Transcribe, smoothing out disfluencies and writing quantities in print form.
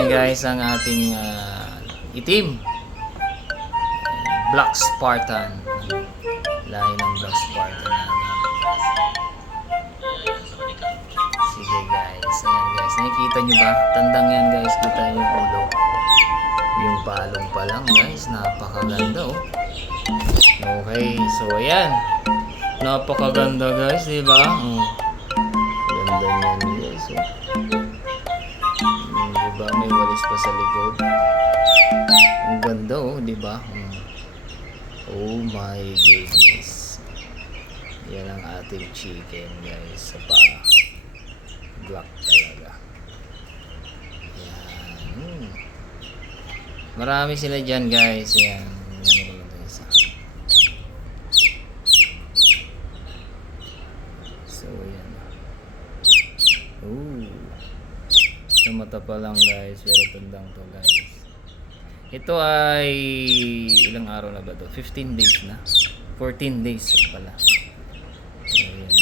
Ayan guys ang ating itim. Black Spartan. Lahi ng Black Spartan. Sige guys. Ayan guys. Nakikita nyo ba? Tandang yan guys. Kita nyo yung ulo. Yung palong pa lang guys. Napakaganda oh. Okay. So ayan. Napakaganda guys. Diba? Ganda niyan guys oh. Diba? May walis pa sa likod. Ang ganda oh. Diba? Oh my goodness. Yan ang ating chicken guys. Sa paa. Black talaga. Yan. Marami sila dyan guys. Yan. So yan. Oh. Sa mata pa lang guys. Pero tandang to guys. Ito ay ilang araw na ba to? 15 days na. 14 days pala. Ayan.